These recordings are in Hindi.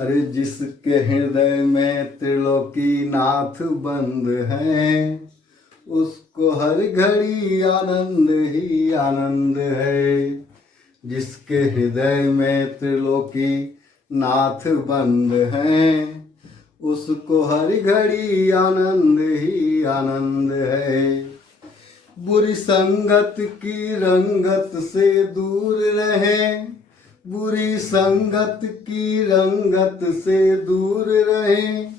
अरे जिसके हृदय में त्रिलोकी नाथ बंद है, उसको हर घड़ी आनंद ही आनंद है। जिसके हृदय में त्रिलोकी नाथ बंद है, उसको हर घड़ी आनंद ही आनंद है। बुरी संगत की रंगत से दूर रहें, बुरी संगत की रंगत से दूर रहें।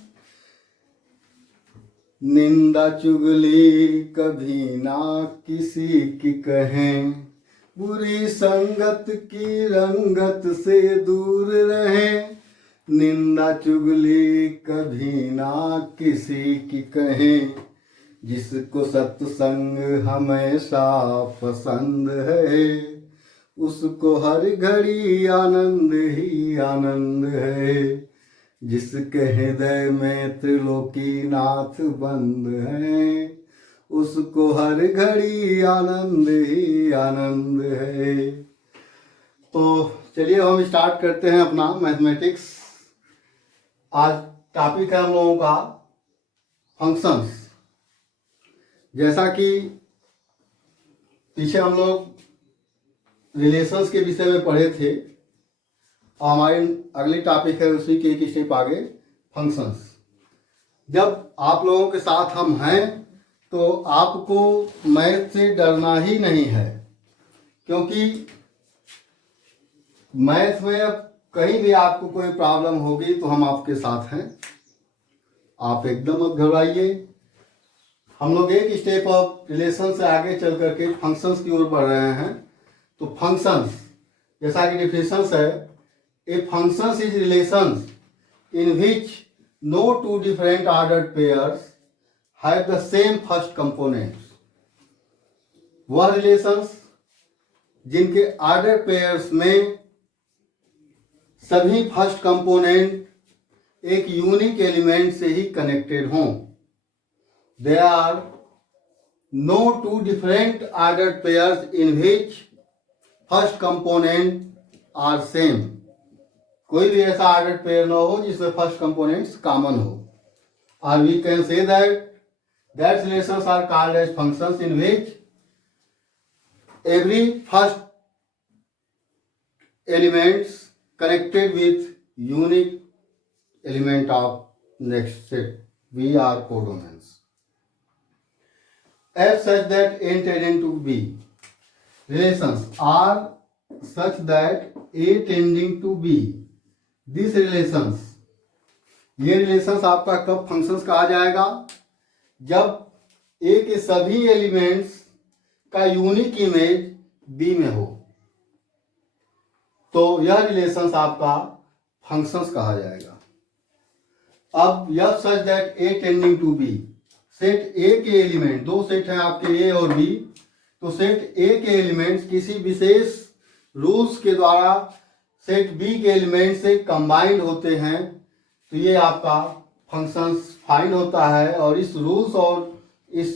निंदा चुगली कभी ना किसी की कहें, बुरी संगत की रंगत से दूर रहें। निंदा चुगली कभी ना किसी की कहें। जिसको सत्संग हमेशा पसंद है, उसको हर घड़ी आनंद ही आनंद है। जिसके हृदय में त्रिलोकी नाथ बंद है, उसको हर घड़ी आनंद ही आनंद है। तो चलिए हम स्टार्ट करते हैं अपना मैथमेटिक्स। आज टॉपिक है हम लोगों का फंक्शंस। जैसा कि पीछे हम लोग रिलेशंस के विषय में पढ़े थे, और हमारी अगली टॉपिक है उसी के एक स्टेप आगे फंक्शंस। जब आप लोगों के साथ हम हैं तो आपको मैथ से डरना ही नहीं है, क्योंकि मैथ में अब कहीं भी आपको कोई प्रॉब्लम होगी तो हम आपके साथ हैं। आप एकदम मत घबराइए। हम लोग एक स्टेप ऑफ रिलेशन से आगे चल करके फंक्शंस की ओर बढ़ रहे हैं। तो फंक्शंस जैसा कि डिफिनेशंस है, a functions is relations in which no two different ordered pairs have the same first component. वह रिलेशंस जिनके ऑर्डर पेयर्स में सभी फर्स्ट कंपोनेंट एक यूनिक एलिमेंट से ही कनेक्टेड हों। There are no two different ordered pairs in which first component are same. कोई भी ऐसा ऑर्डर्ड पेयर ना हो जिसमें फर्स्ट कंपोनेंट्स कॉमन हो। और we can say that relations are called as functions in which every first elements connected with unique element of next set. We are codomains F such that A tending to B. Relations are such that A tending to B. These relations, ये रिलेशंस आपका कब फंक्शंस कहा जाएगा? जब A के सभी एलिमेंट्स का यूनिक इमेज B में हो, तो यह रिलेशंस आपका फंक्शंस कहा जाएगा। अब F such that A tending to B, set ए के एलिमेंट, दो सेट हैं आपके ए और बी, तो सेट ए के एलिमेंट्स किसी विशेष रूल्स के द्वारा सेट बी के एलिमेंट से कंबाइंड होते हैं, तो ये आपका फंक्शंस फाइंड होता है। और इस रूल्स और इस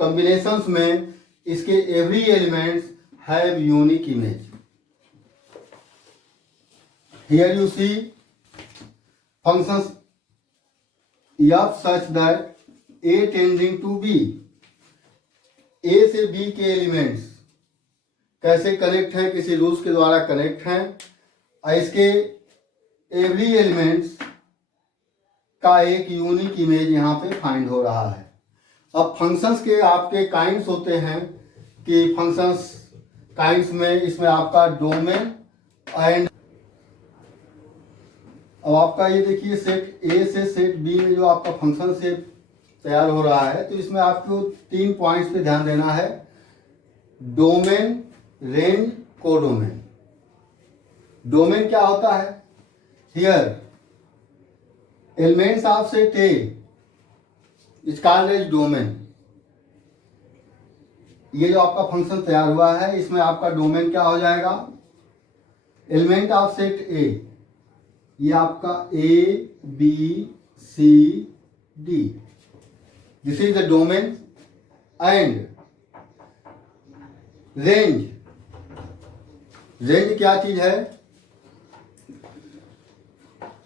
कॉम्बिनेशंस में इसके every elements have unique image. Here you see functions F such that A tending to B, A से B के एलिमेंट्स कैसे कनेक्ट हैं? किसी रूल्स के द्वारा कनेक्ट हैं, और इसके एवरी एलिमेंट्स का एक यूनिक इमेज यहाँ पे फाइंड हो रहा है। अब फंक्शंस के आपके काइंड्स होते हैं कि फंक्शंस काइंड्स में इसमें आपका डोमेन एंड, अब आपका ये देखिए सेट A से सेट B में जो आपका फंक्शन से तैयार हो रहा है, तो इसमें आपको 3 पॉइंट्स पे ध्यान देना है। Domain, range, codomain. डोमेन क्या होता है? Here elements of set A is called as domain. ये जो आपका फंक्शन तैयार हुआ है, इसमें आपका डोमेन क्या हो जाएगा? एलिमेंट ऑफ सेट ए, ये आपका A B C D, this is the domain. And range, range क्या चीज है?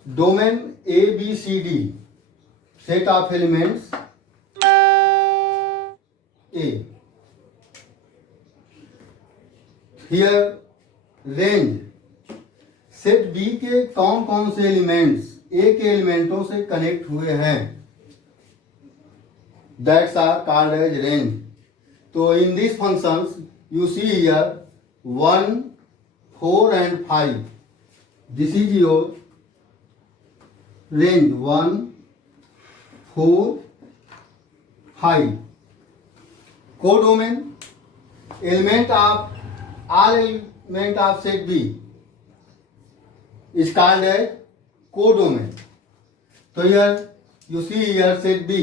Domain A B C D, set of elements A. Here range, set B के कौन कौन से एलिमेंट्स ए के एलिमेंटों से कनेक्ट हुए हैं, that's are called as range. तो in this functions you see here 1, 4 and 5. This is your range 1, 4, 5. Codomain, element of all element of set B is called as codomain. So here you see here set B.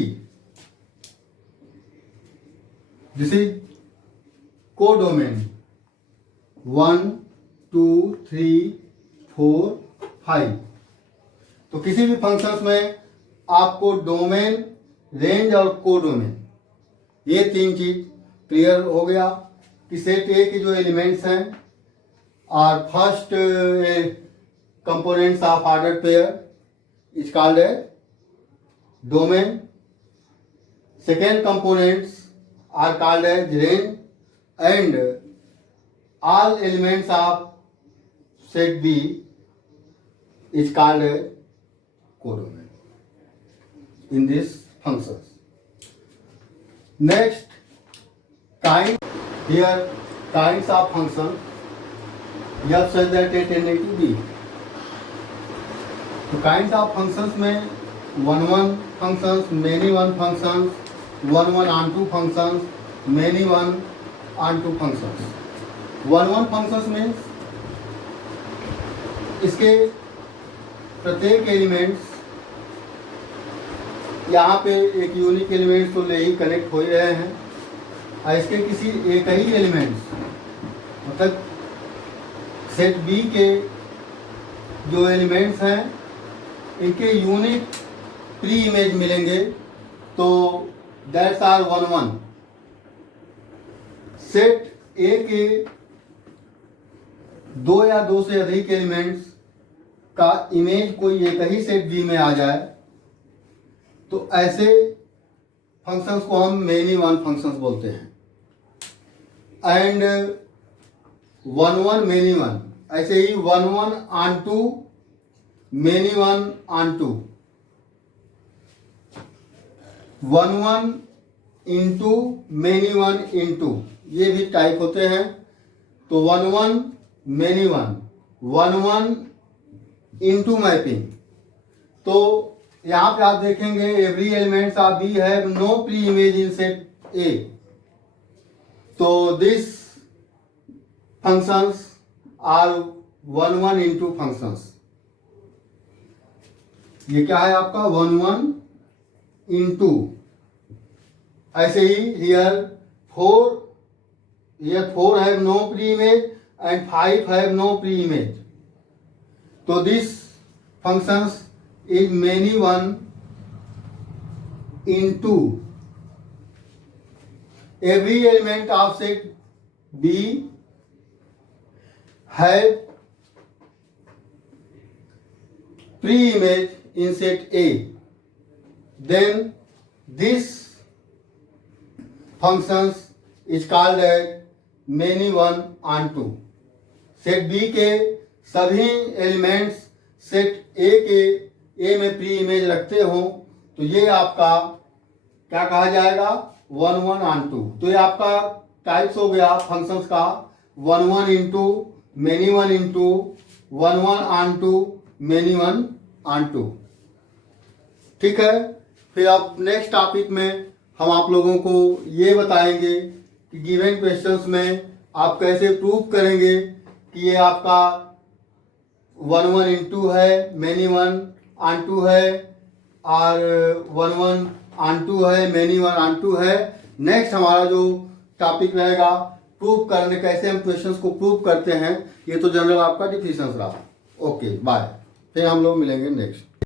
This is codomain 1, 2, 3, 4, 5। तो किसी भी फंक्शंस में आपको डोमेन, रेंज और कोडोमेन, ये तीन चीज क्लियर हो गया कि सेट ए के जो एलिमेंट्स हैं are first components of order pair is called a domain, second components are called as range, and all elements of set B is called a codomain in this functions. Next, kind. Here kinds of functions you have such that a tending to B. तो kinds of functions में one functions, many one functions, one onto functions, many one onto functions. one functions means इसके प्रत्येक एलिमेंट्स यहाँ पे एक यूनिक एलिमेंट्स तो ले ही कनेक्ट हो ही रहे हैं, और इसके किसी एक ही एलिमेंट्स मतलब सेट बी के जो एलिमेंट्स हैं इनके यूनिक प्री इमेज मिलेंगे, तो दैट्स आर 1, 1। सेट ए के दो या दो से अधिक एलिमेंट्स का इमेज कोई एक ही सेट बी में आ जाए तो ऐसे फंक्शंस को हम मेनी वन फंक्शंस बोलते हैं। एंड 1, 1 मेनी वन, ऐसे ही 1, 1 onto many one onto 1, 1 into many one into, ये भी टाइप होते हैं। तो 1, 1 मेनी वन, 1, 1 इंटू मैपिंग। तो यहाँ पे आप देखेंगे every elements of B have no pre image in set A, तो this functions are 1, 1 into functions. ये क्या है आपका 1, 1 इंटू, ऐसे ही here 4 have no pre-image and 5 have no pre-image. So this functions is many one into every element of set B have pre-image in set A. Then this functions is called as many one onto. Set B के सभी एलिमेंट्स सेट ए में प्री इमेज रखते हो तो ये आपका क्या कहा जाएगा 1, 1 onto। तो ये आपका टाइप्स हो गया फंक्शंस का 1, 1 into many one into 1, 1 onto many one onto। ठीक है, फिर अब नेक्स्ट टॉपिक में हम आप लोगों को ये बताएंगे कि गिवन क्वेश्चंस में आप कैसे प्रूव करेंगे कि ये आपका 1, 1 इंटू है, मेनी वन onto है, और 1, 1 onto है, मेनी वन onto है। नेक्स्ट हमारा जो टॉपिक रहेगा प्रूव करने, कैसे हम क्वेश्चंस को प्रूव करते हैं। ये तो जनरल आपका डिफिनेशन रहा। ओके बाय, फिर हम लोग मिलेंगे नेक्स्ट।